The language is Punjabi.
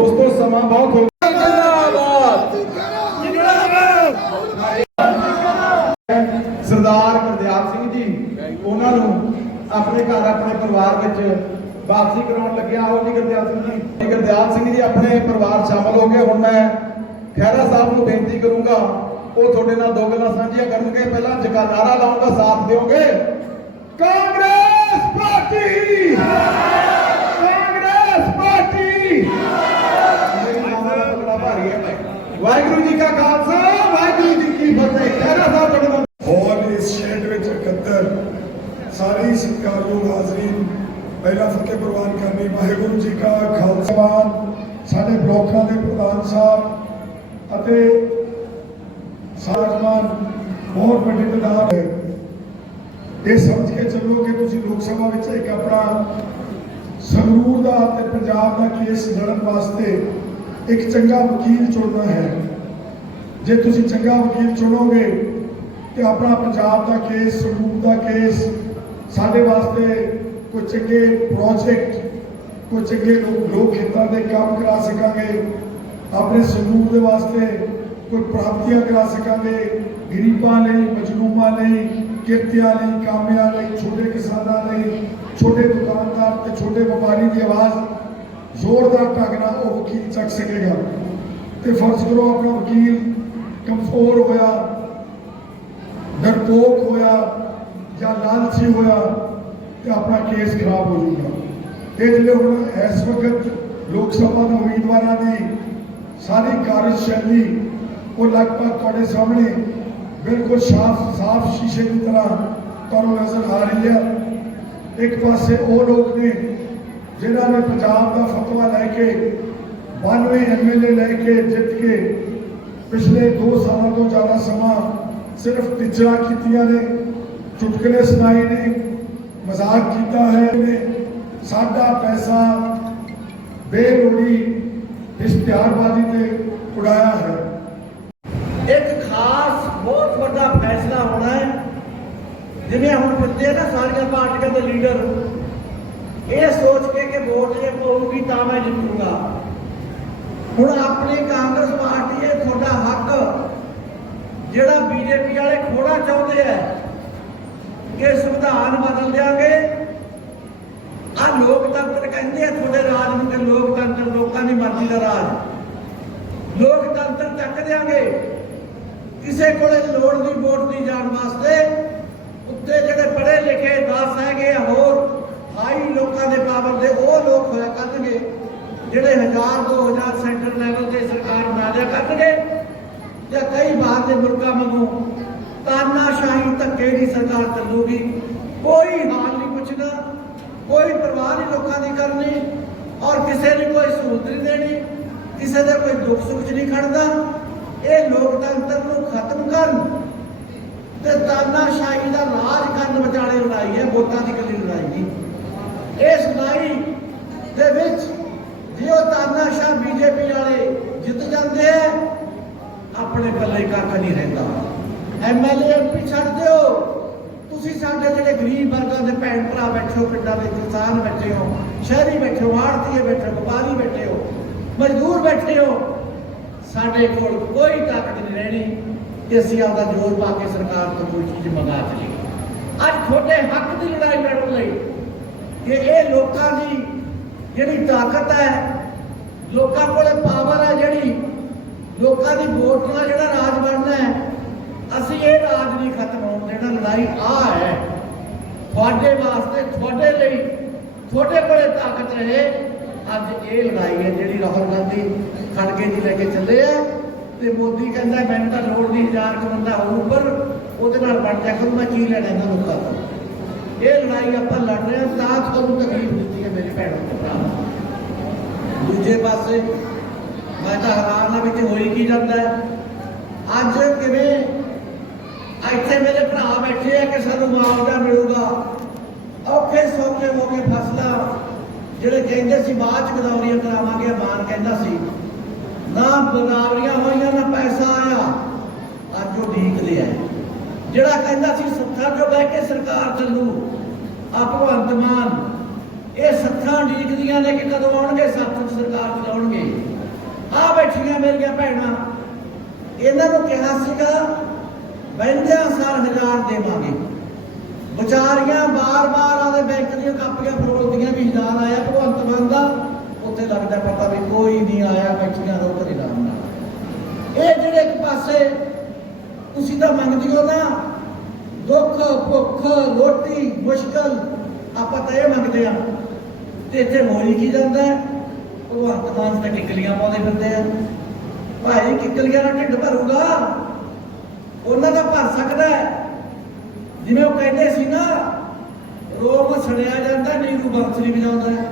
ਦੋਸਤੋ, ਸਮਾਂ ਬਹੁਤ ਹੋ। ਗਿਆ ਜਿੰਦਾਬਾਦ ਜਿੰਦਾਬਾਦ ਸਰਦਾਰ ਗੁਰਦਿਆਲ ਸਿੰਘ ਜੀ, ਉਹਨਾਂ ਨੂੰ ਆਪਣੇ ਘਰ, ਆਪਣੇ ਪਰਿਵਾਰ ਵਿੱਚ ਵਾਪਸੀ ਕਰਾਉਣ ਲੱਗਿਆ। ਹੋ ਜੀ ਗੁਰਦਿਆਲ ਸਿੰਘ ਜੀ। ਗੁਰਦਿਆਲ ਸਿੰਘ ਜੀ ਆਪਣੇ ਪਰਿਵਾਰ ਸ਼ਾਮਲ ਹੋ ਗਏ। ਹੁਣ ਮੈਂ ਖੈਰਾ ਸਾਹਿਬ ਨੂੰ ਬੇਨਤੀ ਕਰੂੰਗਾ, ਉਹ ਤੁਹਾਡੇ ਨਾਲ ਦੋ ਗੱਲਾਂ ਸਾਂਝੀਆਂ ਕਰਨਗੇ। ਪਹਿਲਾਂ ਜਕਾਨਾਰਾ ਲਾਉਂਗਾ, ਸਾਥ ਦਿਓਗੇ। Congress party! ਸਤਿਕਾਰਯੋਗ ਹਾਜ਼ਰੀਨ ਪਹਿਲਾ ਫਤਿਹ ਪ੍ਰਵਾਨ ਕਰਨੀ, ਵਾਹਿਗੁਰੂ ਜੀ ਕਾ ਖਾਲਸਾ। ਸਾਡੇ ਬਲੋਕਾਂ ਦੇ ਪ੍ਰਧਾਨ ਸਾਹਿਬ ਅਤੇ ਸਾਜਮਾਨ ਬਹੁਤ ਵੱਡੀ ਤਾਦਾਦ ਹੈ ਇਹ ਸਮਝ ਕੇ ਚੱਲੋ ਕਿ ਤੁਸੀਂ ਲੋਕ ਸਭਾ ਵਿੱਚ ਇੱਕ ਆਪਣਾ ਸੰਗਰੂਰ ਦਾ ਤੇ ਪੰਜਾਬ ਦਾ ਕੇਸ ਲੜਨ ਵਾਸਤੇ ਇੱਕ ਚੰਗਾ ਵਕੀਲ ਚੁਣਨਾ ਹੈ। ਜੇ ਤੁਸੀਂ ਚੰਗਾ ਵਕੀਲ ਚੁਣੋਗੇ ਤੇ ਆਪਣਾ ਪੰਜਾਬ ਦਾ ਕੇਸ, ਸੰਗਰੂਰ ਦਾ ਕੇਸ ਸਾਡੇ ਵਾਸਤੇ ਕੋਈ ਚੰਗੇ ਪ੍ਰੋਜੈਕਟ ਕੋਈ ਚੰਗੇ ਲੋਕ ਲੋਕ ਹਿੱਤਾਂ ਦੇ ਕੰਮ ਕਰਾ ਸਕਾਂਗੇ। ਆਪਣੇ ਸੰਗਰੂਰ ਦੇ ਵਾਸਤੇ ਕੋਈ ਪ੍ਰਾਪਤੀਆਂ ਕਰਾ ਸਕਾਂਗੇ। ਗਰੀਬਾਂ ਲਈ, ਮਜਲੂਮਾਂ ਲਈ, ਕਿਰਤੀਆਂ ਲਈ, ਕਾਮਿਆਂ ਲਈ, ਛੋਟੇ ਕਿਸਾਨਾਂ ਲਈ, ਛੋਟੇ ਦੁਕਾਨਦਾਰ ਤੇ ਛੋਟੇ ਵਪਾਰੀ ਦੀ ਆਵਾਜ਼ ਜ਼ੋਰਦਾਰ ਢੰਗ ਨਾਲ ਉਹ ਵਕੀਲ ਚੱਕ ਸਕੇਗਾ। ਤੇ ਫਰਜ਼ ਕਰੋ ਆਪਣਾ ਵਕੀਲ ਕਮਜ਼ੋਰ ਹੋਇਆ ਡਰਪੋਕ ਹੋਇਆ ਜਾਂ ਲਾਲਚੀ ਹੋਇਆ ਤੇ ਆਪਣਾ ਕੇਸ ਖਰਾਬ ਹੋ ਜਾਊਗਾ। ਇਹ ਜਿਹੜੇ ਹੁਣ ਇਸ ਵਕਤ ਲੋਕ ਸਭਾ ਦੇ ਉਮੀਦਵਾਰਾਂ ਦੀ ਸਾਰੀ ਕਾਰਜਸ਼ੈਲੀ, ਉਹ ਲਗਭਗ ਤੁਹਾਡੇ ਸਾਹਮਣੇ ਬਿਲਕੁਲ ਸਾਫ਼ ਸਾਫ਼ ਸ਼ੀਸ਼ੇ ਦੀ ਤਰ੍ਹਾਂ ਤੁਹਾਨੂੰ ਨਜ਼ਰ ਆ ਰਹੀ ਹੈ। ਇੱਕ ਪਾਸੇ ਉਹ ਲੋਕ ਨੇ ਜਿਨ੍ਹਾਂ ਨੇ ਪੰਜਾਬ ਦਾ ਫਤਵਾ ਲੈ ਕੇ 92 ਐਮਐਲਏ ਲੈ ਕੇ ਜਿੱਤ ਕੇ ਪਿਛਲੇ 2 ਸਾਲਾਂ ਤੋਂ ਜ਼ਿਆਦਾ ਸਮਾਂ ਸਿਰਫ ਟਿਚਰਾ ਕੀਤੀਆਂ ਨੇ। ਚੁਟਕਲੇ ਸੁਣਾਏ ਨੇ, ਮਜ਼ਾਕ ਕੀਤਾ ਹੈ ਨੇ, ਸਾਡਾ ਪੈਸਾ ਬੇਲੋੜੀ ਇਸ਼ਤਿਹਾਰਬਾਜ਼ੀ ਤੇ ਉਡਾਇਆ ਹੈ। ਇੱਕ ਖਾਸ ਬਹੁਤ ਵੱਡਾ ਫੈਸਲਾ ਹੋਣਾ ਹੈ, ਜਿਵੇਂ ਹੁਣ ਬੰਦੇ ਆ ਨਾ ਸਾਰੀਆਂ ਪਾਰਟੀਆਂ ਦੇ ਲੀਡਰ, ਇਹ ਸੋਚ ਕੇ ਕਿ ਵੋਟ ਜੇ ਪਾਉਗੀ ਤਾਂ ਮੈਂ ਜਿੱਤੂਗਾ। ਹੁਣ ਆਪਣੀ ਕਾਂਗਰਸ ਪਾਰਟੀ ਇਹ ਤੁਹਾਡਾ ਹੱਕ ਜਿਹੜਾ ਬੀਜੇਪੀ ਵਾਲੇ ਖੋਣਾ ਚਾਹੁੰਦੇ ਆ ਕਿ ਸੰਵਿਧਾਨ ਬਦਲ ਦਿਆਂਗੇ। ਆ ਲੋਕਤੰਤਰ ਕਹਿੰਦੇ ਆ, ਤੁਹਾਡੇ ਰਾਜ ਨੂੰ ਕਿ ਲੋਕਤੰਤਰ, ਲੋਕਾਂ ਦੀ ਮਰਜ਼ੀ ਦਾ ਰਾਜ। ਲੋਕਤੰਤਰ ਚੱਕ ਦਿਆਂਗੇ। ਕਿਸੇ ਕੋਲੇ ਲੋੜ ਦੀ ਵੋਟ ਦੀ ਜਾਣ ਵਾਸਤੇ। ਉੱਤੇ ਜਿਹੜੇ ਪੜ੍ਹੇ ਲਿਖੇ ਦਾਸ ਹੈਗੇ ਹੋਰ ਹਾਈ ਲੋਕਾਂ ਦੇ ਪਾਵਰ ਦੇ, ਉਹ ਲੋਕ ਹੋਇਆ ਕਰਨਗੇ। ਜਿਹੜੇ 1000 2000 ਸੈਂਟਰ ਲੈਵਲ ਤੇ ਸਰਕਾਰ ਬਣਾ ਦਿਆ ਕਰਨਗੇ। ਜਾਂ ਕਈ ਬਾਹਰ ਦੇ ਮੁਲਕਾਂ ਵਾਂਗੂ ਤਾਨਾਸ਼ਾਹੀ ਧੱਕੇ ਦੀ ਸਰਕਾਰ ਚੱਲੂਗੀ ਕੋਈ ਹਾਲ ਨਹੀਂ ਪੁੱਛਣਾ ਕੋਈ ਪਰਵਾਹ ਨਹੀਂ ਲੋਕਾਂ ਦੀ ਕਰਨੀ ਔਰ ਕਿਸੇ ਨੂੰ ਕੋਈ ਸਹੂਲਤ ਨਹੀਂ ਦੇਣੀ, ਕਿਸੇ ਦਾ ਕੋਈ ਦੁੱਖ ਸੁੱਖ ਨਹੀਂ ਖੜਦਾ। ਇਹ ਲੋਕਤੰਤਰ ਨੂੰ ਖਤਮ ਕਰਨ ਤੇ ਤਾਨਾਸ਼ਾਹੀ ਦਾ ਰਾਜ ਕਰਨ ਵਿਚਾਲੇ ਲੜਾਈ ਹੈ, ਵੋਟਾਂ ਦੀ ਕੱਲੀ ਲੜਾਈ ਨਹੀਂ। ਇਸ ਲੜਾਈ ਦੇ ਵਿੱਚ ਜੇ ਉਹ ਤਾਨਾਸ਼ਾਹ ਬੀਜੇਪੀ ਵਾਲੇ ਜਿੱਤ ਜਾਂਦੇ ਆ, ਆਪਣੇ ਪੱਲੇ ਕਾਕਾ ਨਹੀਂ ਰਹਿੰਦਾ। ਐਮਐਲਏ ਐਮਪੀ ਛੱਡ ਦਿਓ। ਤੁਸੀਂ ਸਾਡੇ ਜਿਹੜੇ ਗਰੀਬ ਵਰਗਾਂ ਦੇ ਭੈਣ ਭਰਾ ਬੈਠੇ ਹੋ, ਪਿੰਡਾਂ ਦੇ ਕਿਸਾਨ ਬੈਠੇ ਹੋ, ਸ਼ਹਿਰੀ ਬੈਠੇ ਹੋ, ਆੜਤੀਏ ਬੈਠੇ ਹੋ, ਵਪਾਰੀ ਬੈਠੇ ਹੋ, ਮਜ਼ਦੂਰ ਬੈਠੇ ਹੋ, ਸਾਡੇ ਕੋਲ ਕੋਈ ਤਾਕਤ ਨਹੀਂ ਰਹਿਣੀ ਕਿ ਅਸੀਂ ਆਪਦਾ ਜ਼ੋਰ ਪਾ ਕੇ ਸਰਕਾਰ ਤੋਂ ਕੋਈ ਚੀਜ਼ ਮੰਗਾ ਚਲੀਏ ਅੱਜ ਤੁਹਾਡੇ ਹੱਕ ਦੀ ਲੜਾਈ ਲੜਨ ਲਈ ਕਿ ਇਹ ਲੋਕਾਂ ਦੀ ਜਿਹੜੀ ਤਾਕਤ ਹੈ, ਲੋਕਾਂ ਕੋਲੇ ਪਾਵਰ ਹੈ ਜਿਹੜੀ, ਲੋਕਾਂ ਦੀ ਵੋਟ ਨਾਲ ਜਿਹੜਾ ਰਾਜ ਬਣਨਾ ਹੈ ਅਸੀਂ ਇਹ ਰਾਜ ਨਹੀਂ ਖਤਮ ਹੋਣ ਦੇਣਾ, ਲੜਾਈ ਆ ਹੈ। ਤੁਹਾਡੇ ਵਾਸਤੇ, ਤੁਹਾਡੇ ਲਈ, ਤੁਹਾਡੇ ਕੋਲੇ ਤਾਕਤ ਰਹੇ। ਅੱਜ ਇਹ ਲੜਾਈ ਹੈ ਜਿਹੜੀ ਰਾਹੁਲ ਗਾਂਧੀ ਖੜਕੇ ਜੀ ਲੈ ਕੇ ਚੱਲੇ ਆ ਤੇ ਮੋਦੀ ਕਹਿੰਦਾ, ਮੈਨੂੰ ਤਾਂ ਲੋੜ ਨਹੀਂ, ਹਜ਼ਾਰ ਕੁ ਬੰਦਾ ਹੋਊ ਉੱਪਰ, ਉਹਦੇ ਨਾਲ ਬਣ ਜਾ ਕਰੂੰ, ਮੈਂ ਕੀ ਲੈਣਾ ਇਹਨਾਂ ਲੋਕਾਂ ਤੋਂ ਇਹ ਲੜਾਈ ਆਪਾਂ ਲੜ ਰਹੇ ਹਾਂ, ਤਾਂ ਤੁਹਾਨੂੰ ਤਕਲੀਫ ਦਿੱਤੀ ਹੈ ਮੇਰੇ ਭੈਣੋ ਤੇ ਭਰਾ ਦੂਜੇ ਪਾਸੇ, ਮੈਂ ਤਾਂ ਹੈਰਾਨ ਆ ਵੀ ਹੋਈ ਕੀ ਜਾਂਦਾ ਅੱਜ ਕਿਵੇਂ ਇੱਥੇ ਮੇਰੇ ਭਰਾ ਬੈਠੇ ਆ ਕਿ ਸਾਨੂੰ ਮੁਆਵਜ਼ਾ ਮਿਲੂਗਾ। ਔਖੇ ਸੌਖੇ ਹੋ ਕੇ ਫਸਲਾਂ ਜਿਹੜੇ ਕਹਿੰਦੇ ਸੀ ਬਾਅਦ ਚ ਗਦਾਵਰੀਆਂ ਕਰਾਵਾਂਗੇ ਮਾਨ ਕਹਿੰਦਾ ਸੀ, ਨਾ ਗਦਾਵਰੀਆਂ ਹੋਈਆਂ, ਨਾ ਪੈਸਾ ਆਇਆ, ਅੱਜ ਉਹ ਢੀਕਦੇ ਆ ਜਿਹੜਾ ਕਹਿੰਦਾ ਸੀ ਸੱਥਾਂ ਜੋ ਬਹਿ ਕੇ ਸਰਕਾਰ ਚੱਲੂ, ਆ ਭਗਵੰਤ ਮਾਨ, ਇਹ ਸੱਥਾਂ ਢੀਕਦੀਆਂ ਨੇ ਕਿ ਕਦੋਂ ਆਉਣਗੇ ਸੱਥ ਸਰਕਾਰ ਚਲਾਉਣਗੇ। ਆ ਬੈਠੀਆਂ ਮੇਰੀਆਂ ਭੈਣਾਂ, ਇਹਨਾਂ ਨੂੰ ਕਿਹਾ ਸੀਗਾ ਬੈਂਦਿਆਂ ਸਾਰ ਹਜ਼ਾਰ ਦੇਵਾਂਗੇ। ਵਿਚਾਰੀਆਂ ਬਾਰ-ਬਾਰ ਆਦੇ ਬੈਂਕ ਦੀਆਂ ਕਾਪੀਆਂ ਫਰੋਲਦੀਆਂ ਵੀ ਹਜ਼ਾਰ ਆਇਆ, ਭਗਵੰਤ ਮਾਨ ਦਾ, ਉੱਥੇ ਲੱਗਦਾ ਪਤਾ ਵੀ ਕੋਈ ਨਹੀਂ ਆਇਆ ਬੈਠੀਆਂ ਰੋ ਘਰੇ ਆਰਾਮ ਇਹ ਜਿਹੜੇ ਇੱਕ ਪਾਸੇ ਤੁਸੀਂ ਤਾਂ ਮੰਗਦੇ ਹੋ ਨਾ, ਦੁੱਖ, ਭੁੱਖ, ਰੋਟੀ, ਮੁਸ਼ਕਲ, ਆਪਾਂ ਤਾਂ ਇਹ ਮੰਗਦੇ ਆ ਤੇ ਇੱਥੇ ਹੋਈ ਕੀ ਜਾਂਦਾ ਭਗਵੰਤ ਮਾਨ ਤਾਂ ਕਿੱਕਲੀਆਂ ਪਾਉਂਦੇ ਫਿਰਦੇ ਆ। ਭਾਈ ਕਿੱਕਲੀਆਂ ਨਾਲ ਢਿੱਡ ਭਰੂਗਾ। ਉਹਨਾਂ ਦਾ ਭਰ ਸਕਦਾ ਹੈ। ਜਿਵੇਂ ਉਹ ਕਹਿੰਦੇ ਸੀ ਨਾ ਰੋਮ ਸੜਿਆ ਜਾਂਦਾ, ਨੀਰੂ ਬੰਸਰੀ ਵਜਾਉਂਦਾ ਹੈ।